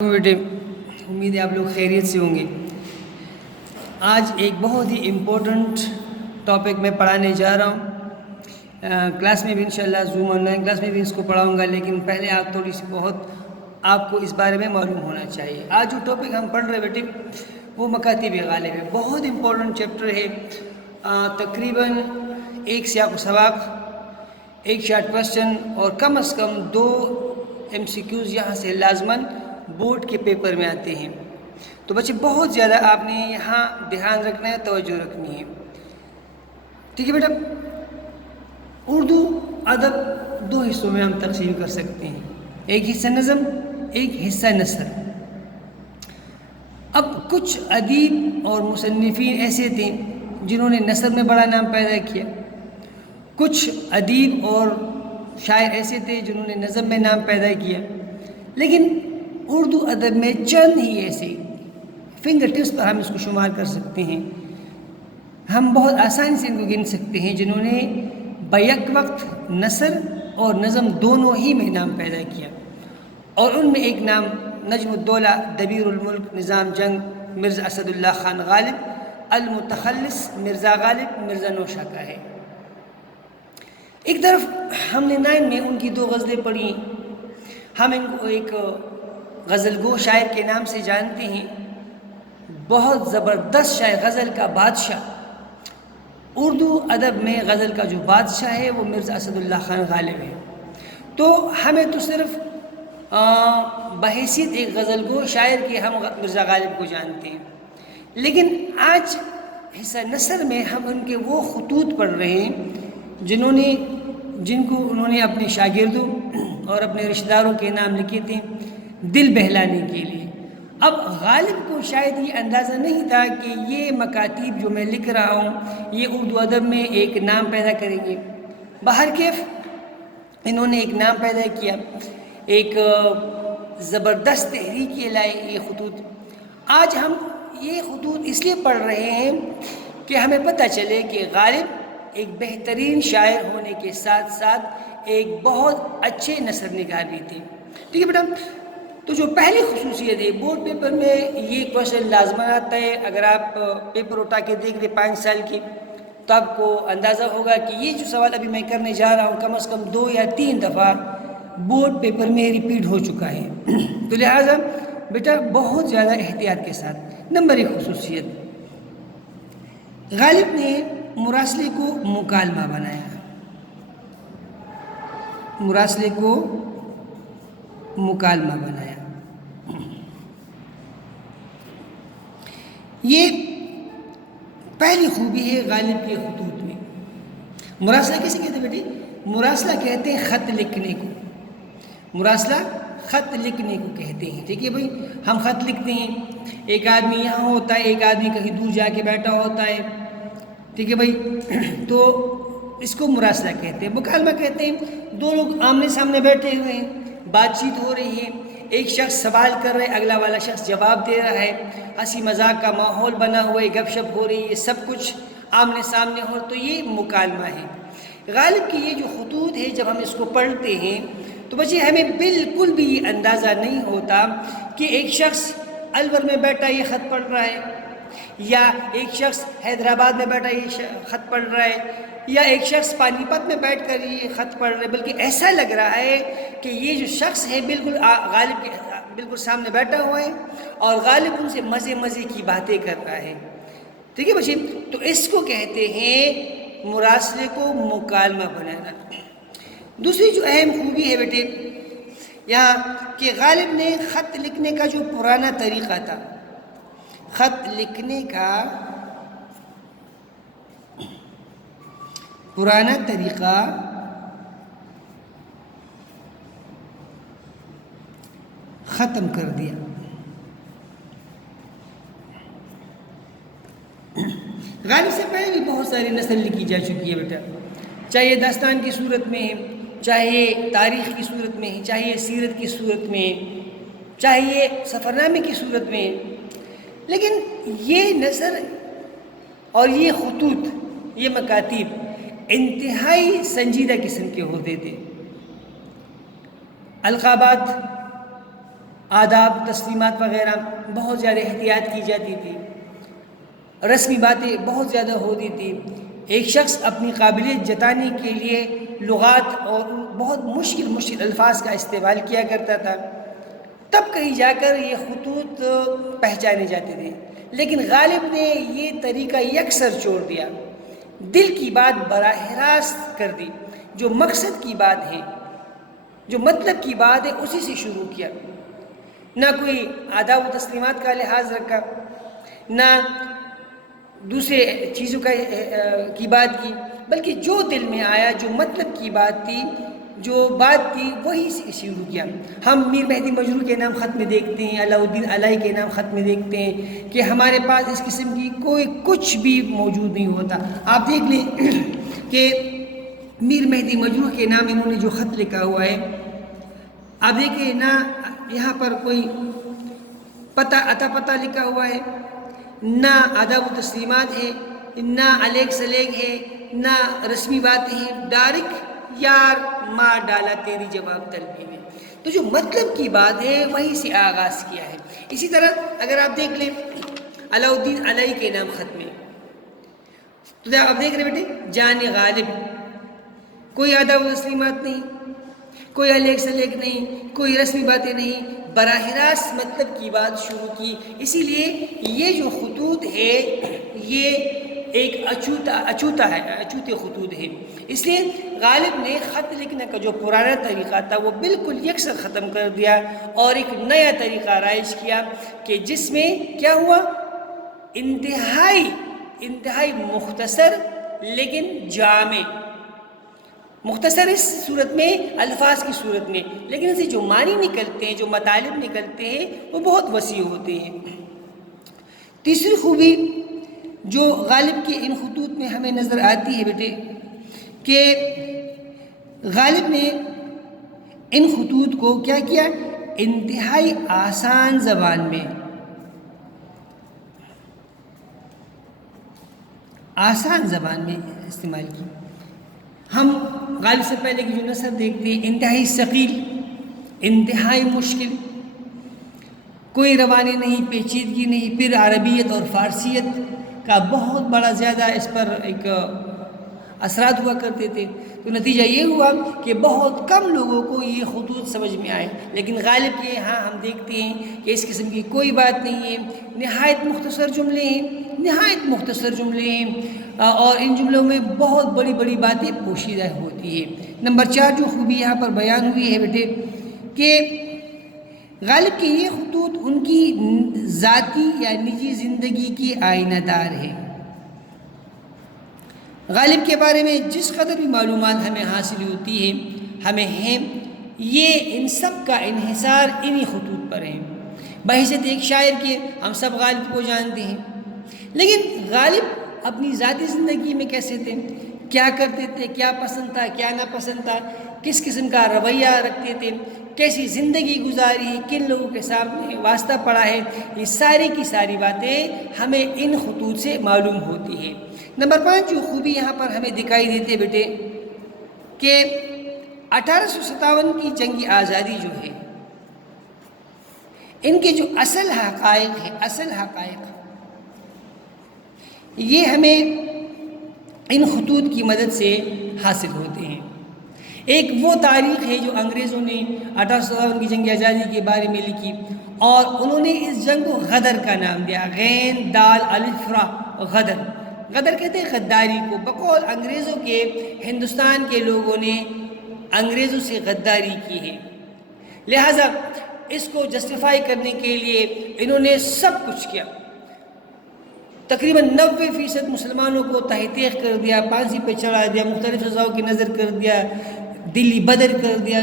بیٹے امید ہے آپ لوگ خیریت سے ہوں گے۔ آج ایک بہت ہی امپورٹنٹ ٹاپک میں پڑھانے جا رہا ہوں۔ کلاس میں بھی انشاءاللہ زوم آن لائن کلاس میں بھی اس کو پڑھاؤں گا، لیکن پہلے آپ تھوڑی سی آپ کو اس بارے میں معلوم ہونا چاہیے۔ آج جو ٹاپک ہم پڑھ رہے بیٹے وہ مکاتیب غالب ہے، بہت امپورٹنٹ چیپٹر ہے۔ تقریباً ایک سیاق و سباق، ایک شارٹ کوسچن اور کم از کم 2 MCQs یہاں سے لازماً بورڈ کے پیپر میں آتے ہیں۔ تو بچے بہت زیادہ آپ نے یہاں دھیان رکھنا ہے، توجہ رکھنی ہے، ٹھیک ہے بیٹا۔ اردو ادب 2 حصوں میں ہم تقسیم کر سکتے ہیں، ایک حصہ نظم، ایک حصہ نثر۔ اب کچھ ادیب اور مصنفین ایسے تھے جنہوں نے نثر میں بڑا نام پیدا کیا، کچھ ادیب اور شاعر ایسے تھے جنہوں نے نظم میں نام پیدا کیا، لیکن اردو ادب میں چند ہی ایسے فنگر ٹپس پر ہم اس کو شمار کر سکتے ہیں، ہم بہت آسانی سے ان کو گن سکتے ہیں جنہوں نے بیک وقت نثر اور نظم دونوں ہی میں نام پیدا کیا۔ اور ان میں ایک نام نجم الدولہ، دبیر الملک، نظام جنگ، مرزا اسد اللہ خان غالب، المتخلص مرزا غالب، مرزا نوشہ کا ہے۔ ایک طرف ہم نے 9 میں ان کی 2 غزلیں پڑھی، ہم ان کو ایک غزل گو شاعر کے نام سے جانتے ہیں، بہت زبردست شاعر، غزل کا بادشاہ۔ اردو ادب میں غزل کا جو بادشاہ ہے وہ مرزا اسد اللہ خان غالب ہے۔ تو ہمیں تو صرف بحیثیت ایک غزل گو شاعر کے ہم مرزا غالب کو جانتے ہیں، لیکن آج حصہ نثر میں ہم ان کے وہ خطوط پڑھ رہے ہیں جن کو انہوں نے اپنے شاگردوں اور اپنے رشتہ داروں کے نام لکھے تھے دل بہلانے کے لیے۔ اب غالب کو شاید یہ اندازہ نہیں تھا کہ یہ مکاتیب جو میں لکھ رہا ہوں یہ اردو ادب میں ایک نام پیدا کریں گے۔ بہرکیف انہوں نے ایک نام پیدا کیا، ایک زبردست تحریک یہ لائے یہ خطوط۔ آج ہم یہ خطوط اس لیے پڑھ رہے ہیں کہ ہمیں پتہ چلے کہ غالب ایک بہترین شاعر ہونے کے ساتھ ساتھ ایک بہت اچھے نثر نگار بھی تھے، ٹھیک ہے بیٹا۔ تو جو پہلی خصوصیت ہے، بورڈ پیپر میں یہ کوشچن لازماً آتا ہے۔ اگر آپ پیپر اٹھا کے دیکھ لیں 5 سال کی، تو آپ کو اندازہ ہوگا کہ یہ جو سوال ابھی میں کرنے جا رہا ہوں کم از کم 2 یا 3 دفعہ بورڈ پیپر میں ریپیٹ ہو چکا ہے۔ تو لہٰذا بیٹا بہت زیادہ احتیاط کے ساتھ۔ نمبر 1 خصوصیت، غالب نے مراسلے کو مکالمہ بنایا، مراسلے کو مکالمہ بنایا۔ یہ پہلی خوبی ہے غالب کے خطوط میں۔ مراسلہ کیسے کہتے ہیں بیٹی؟ مراسلہ کہتے ہیں خط لکھنے کو، مراسلہ خط لکھنے کو کہتے ہیں، ٹھیک ہے بھائی۔ ہم خط لکھتے ہیں، ایک آدمی یہاں ہوتا ہے، ایک آدمی کہیں دور جا کے بیٹھا ہوتا ہے، ٹھیک ہے بھائی، تو اس کو مراسلہ کہتے ہیں۔ مکالمہ کہتے ہیں 2 لوگ آمنے سامنے بیٹھے ہوئے ہیں، بات چیت ہو رہی ہے، ایک شخص سوال کر رہا ہے، اگلا والا شخص جواب دے رہا ہے، ہنسی مذاق کا ماحول بنا ہوا ہے، گپ شپ ہو رہی ہے، سب کچھ آمنے سامنے ہو، تو یہ مکالمہ ہے۔ غالب کی یہ جو خطوط ہے جب ہم اس کو پڑھتے ہیں تو بچے ہمیں بالکل بھی یہ اندازہ نہیں ہوتا کہ ایک شخص الور میں بیٹھا یہ خط پڑھ رہا ہے، یا ایک شخص حیدرآباد میں بیٹھا یہ خط پڑھ رہا ہے، یا ایک شخص پانی پت میں بیٹھ کر یہ خط پڑھ رہا ہے، بلکہ ایسا لگ رہا ہے کہ یہ جو شخص ہے بالکل غالب کے بالکل سامنے بیٹھا ہوا ہے اور غالب ان سے مزے کی باتیں کر رہا ہے، ٹھیک ہے بچے۔ تو اس کو کہتے ہیں مراسلے کو مکالمہ بنانا۔ دوسری جو اہم خوبی ہے بیٹے یہاں کہ غالب نے خط لکھنے کا جو پرانا طریقہ تھا، خط لکھنے کا پرانا طریقہ ختم کر دیا۔ غالب سے پہلے بھی بہت ساری نثر لکھی جا چکی ہے بیٹا، چاہے داستان کی صورت میں ہے، چاہے تاریخ کی صورت میں ہے، چاہے سیرت کی صورت میں ہے، چاہے سفر نامے کی صورت میں ہے، لیکن یہ نثر اور یہ خطوط، یہ مکاتیب انتہائی سنجیدہ قسم کے ہوتے تھے۔ القابات آداب تسلیمات وغیرہ بہت زیادہ احتیاط کی جاتی تھی، رسمی باتیں بہت زیادہ ہوتی تھی، ایک شخص اپنی قابلیت جتانے کے لیے لغات اور بہت مشکل الفاظ کا استعمال کیا کرتا تھا، تب کہیں جا کر یہ خطوط پہچانے جاتے تھے۔ لیکن غالب نے یہ طریقہ یکسر چھوڑ دیا، دل کی بات براہ راست کر دی، جو مقصد کی بات ہے، جو مطلب کی بات ہے اسی سے شروع کیا، نہ کوئی آداب و تسلیمات کا لحاظ رکھا، نہ دوسرے چیزوں کی بات کی، بلکہ جو دل میں آیا، جو مطلب کی بات تھی، جو بات تھی وہی سے شروع کیا۔ ہم میر مہدی مجروح کے نام خط میں دیکھتے ہیں، علاء الدین الہی کے نام خط میں دیکھتے ہیں کہ ہمارے پاس اس قسم کی کچھ بھی موجود نہیں ہوتا۔ آپ دیکھ لیں کہ میر مہدی مجروح کے نام انہوں نے جو خط لکھا ہوا ہے، آپ دیکھیں نہ یہاں پر کوئی پتہ لکھا ہوا ہے، نہ آداب و تسلیمات ہے، نہ الیگ سلیگ ہے، نہ رسمی باتیں ہیں، ڈائریکٹ یار مار ڈالا تیری جواب طلبی میں۔ تو جو مطلب کی بات ہے وہیں سے آغاز کیا ہے۔ اسی طرح اگر آپ دیکھ لیں علاء الدین الہی کے نام خط میں، تو آپ دیکھ رہے بیٹے جان غالب، کوئی آداب و تسلیمات نہیں، کوئی الیگ سلیگ نہیں، کوئی رسمی باتیں نہیں، براہ راست مطلب کی بات شروع کی۔ اسی لیے یہ جو خطوط ہے یہ ایک اچھوتے خطوط ہے۔ اس لیے غالب نے خط لکھنے کا جو پرانا طریقہ تھا وہ بالکل یکسر ختم کر دیا اور ایک نیا طریقہ رائج کیا کہ جس میں کیا ہوا، انتہائی مختصر لیکن جامع، مختصر اس صورت میں، الفاظ کی صورت میں، لیکن اسے جو معنی نکلتے ہیں، جو مطالب نکلتے ہیں وہ بہت وسیع ہوتے ہیں۔ تیسری خوبی جو غالب کے ان خطوط میں ہمیں نظر آتی ہے بیٹے کہ غالب نے ان خطوط کو کیا کیا، انتہائی آسان زبان میں استعمال کی۔ ہم غالب سے پہلے کی جو نثر دیکھتے ہیں انتہائی ثقیل، انتہائی مشکل، کوئی روانی نہیں، پیچیدگی نہیں، پھر عربیت اور فارسیت کا بہت بڑا زیادہ اس پر ایک اثرات ہوا کرتے تھے۔ تو نتیجہ یہ ہوا کہ بہت کم لوگوں کو یہ خطوط سمجھ میں آئے، لیکن غالب کے ہاں ہم دیکھتے ہیں کہ اس قسم کی کوئی بات نہیں ہے، نہایت مختصر جملے ہیں اور ان جملوں میں بہت بڑی بڑی باتیں پوشیدہ ہوتی ہیں۔ نمبر 4 جو خوبی یہاں پر بیان ہوئی ہے بیٹے کہ غالب کے یہ خطوط ان کی ذاتی یا نجی زندگی کی آئینہ دار ہے۔ غالب کے بارے میں جس قدر بھی معلومات ہمیں حاصل ہوتی ہے یہ ان سب کا انحصار انہی خطوط پر ہے۔ بحیثیت ایک شاعر کے ہم سب غالب کو جانتے ہیں، لیکن غالب اپنی ذاتی زندگی میں کیسے تھے، کیا کرتے تھے، کیا پسند تھا، کیا ناپسند تھا، کس قسم کا رویہ رکھتے تھے، کیسی زندگی گزاری ہے، کن لوگوں کے سامنے واسطہ پڑا ہے، یہ ساری کی ساری باتیں ہمیں ان خطوط سے معلوم ہوتی ہے۔ نمبر 5 جو خوبی یہاں پر ہمیں دکھائی دیتے بیٹے کہ 1857 کی جنگ آزادی جو ہے، ان کے جو اصل حقائق یہ ہمیں ان خطوط کی مدد سے حاصل ہوتے ہیں۔ ایک وہ تاریخ ہے جو انگریزوں نے 1857 کی جنگ آزادی کے بارے میں لکھی اور انہوں نے اس جنگ کو غدر کا نام دیا، غین دال الف را، غدر کہتے ہیں غداری کو۔ بقول انگریزوں کے ہندوستان کے لوگوں نے انگریزوں سے غداری کی ہے، لہٰذا اس کو جسٹیفائی کرنے کے لیے انہوں نے سب کچھ کیا، تقریباً 90% مسلمانوں کو تحقیق کر دیا، پھانسی پہ چڑھا دیا، مختلف سزاؤں کی نظر کر دیا، دلی بدر کر دیا،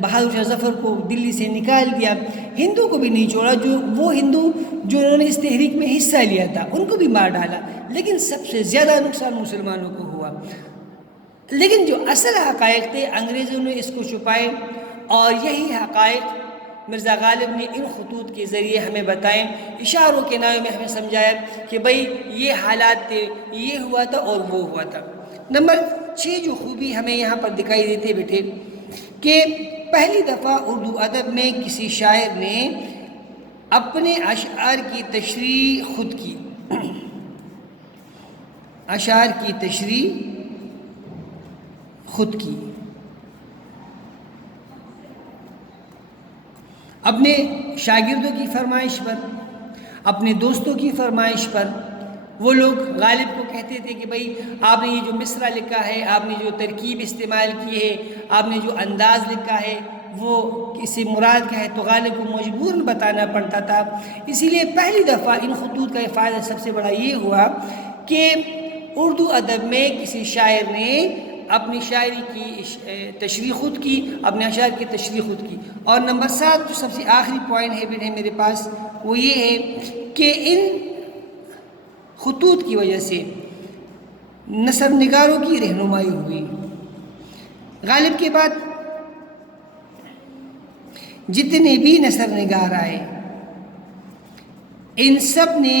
بہادر شاہ ظفر کو دلی سے نکال دیا، ہندو کو بھی نہیں چھوڑا، جو وہ ہندو جو انہوں نے اس تحریک میں حصہ لیا تھا ان کو بھی مار ڈالا، لیکن سب سے زیادہ نقصان مسلمانوں کو ہوا۔ لیکن جو اصل حقائق تھے انگریزوں نے اس کو چھپائے اور یہی حقائق مرزا غالب نے ان خطوط کے ذریعے ہمیں بتائیں، اشاروں کے نامے میں ہمیں سمجھایا کہ بھئی یہ حالات تھے، یہ ہوا تھا اور وہ ہوا تھا۔ نمبر 6 جو خوبی ہمیں یہاں پر دکھائی دیتے بیٹے کہ پہلی دفعہ اردو ادب میں کسی شاعر نے اپنے اشعار کی تشریح خود کی، اشعار کی تشریح خود کی، اپنے شاگردوں کی فرمائش پر، اپنے دوستوں کی فرمائش پر۔ وہ لوگ غالب کو کہتے تھے کہ بھائی آپ نے یہ جو مصرع لکھا ہے، آپ نے جو ترکیب استعمال کی ہے، آپ نے جو انداز لکھا ہے وہ کسی مراد کا ہے، تو غالب کو مجبوراً بتانا پڑتا تھا۔ اسی لیے پہلی دفعہ ان خطوط کا فائدہ سب سے بڑا یہ ہوا کہ اردو ادب میں کسی شاعر نے اپنی شاعری کی تشریح خود کی، اپنے اشعار کی تشریح خود کی۔ اور نمبر 7 جو سب سے آخری پوائنٹ ہے میرے پاس، وہ یہ ہے کہ ان خطوط کی وجہ سے نثر نگاروں کی رہنمائی ہوئی۔ غالب کے بعد جتنے بھی نثر نگار آئے ان سب نے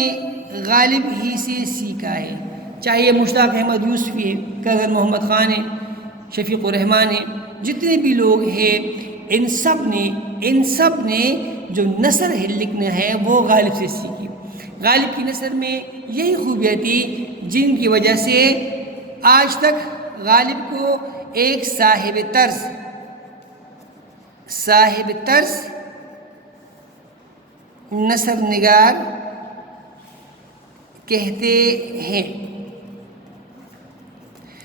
غالب ہی سے سیکھا ہے، چاہے یہ مشتاق احمد یوسفی ہے، کاظم محمد خان ہے، شفیق الرحمان ہے، جتنے بھی لوگ ہیں ان سب نے جو نثر لکھنا ہے وہ غالب سے سیکھی۔ غالب کی نثر میں یہی خوبیاں تھی جن کی وجہ سے آج تک غالب کو ایک صاحب طرز نثر نگار کہتے ہیں۔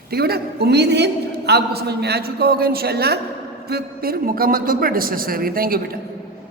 ٹھیک ہے بیٹا، امید ہے آپ کو سمجھ میں آ چکا ہوگا، انشاءاللہ پھر مکمل طور پر ڈسکس کریں گے۔ Thank you beta.